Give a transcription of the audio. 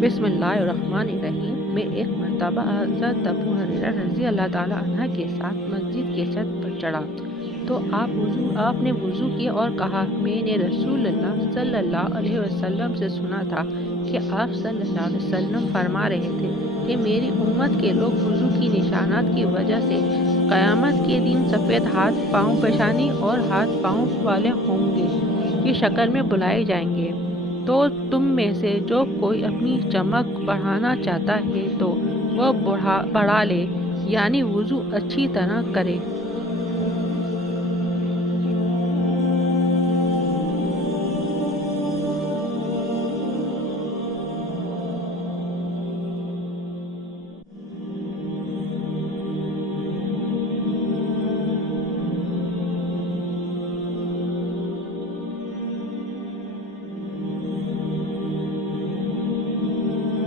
بسم اللہ الرحمن الرحیم۔ میں ایک مرتبہ حضرت ابو ہریرہ رضی اللہ تعالیٰ عنہ کے ساتھ مسجد کے چھت پر چڑھا تو آپ نے وضو کیا اور کہا، میں نے رسول اللہ صلی اللہ علیہ وسلم سے سنا تھا کہ آپ صلی اللہ علیہ وسلم فرما رہے تھے کہ میری امت کے لوگ وضو کی نشانات کی وجہ سے قیامت کے دن سفید ہاتھ پاؤں پیشانی اور ہاتھ پاؤں والے ہوں گے کی شکل میں بلائے جائیں گے۔ تو تم میں سے جو کوئی اپنی چمک بڑھانا چاہتا ہے تو وہ بڑھا لے، یعنی وضو اچھی طرح کرے۔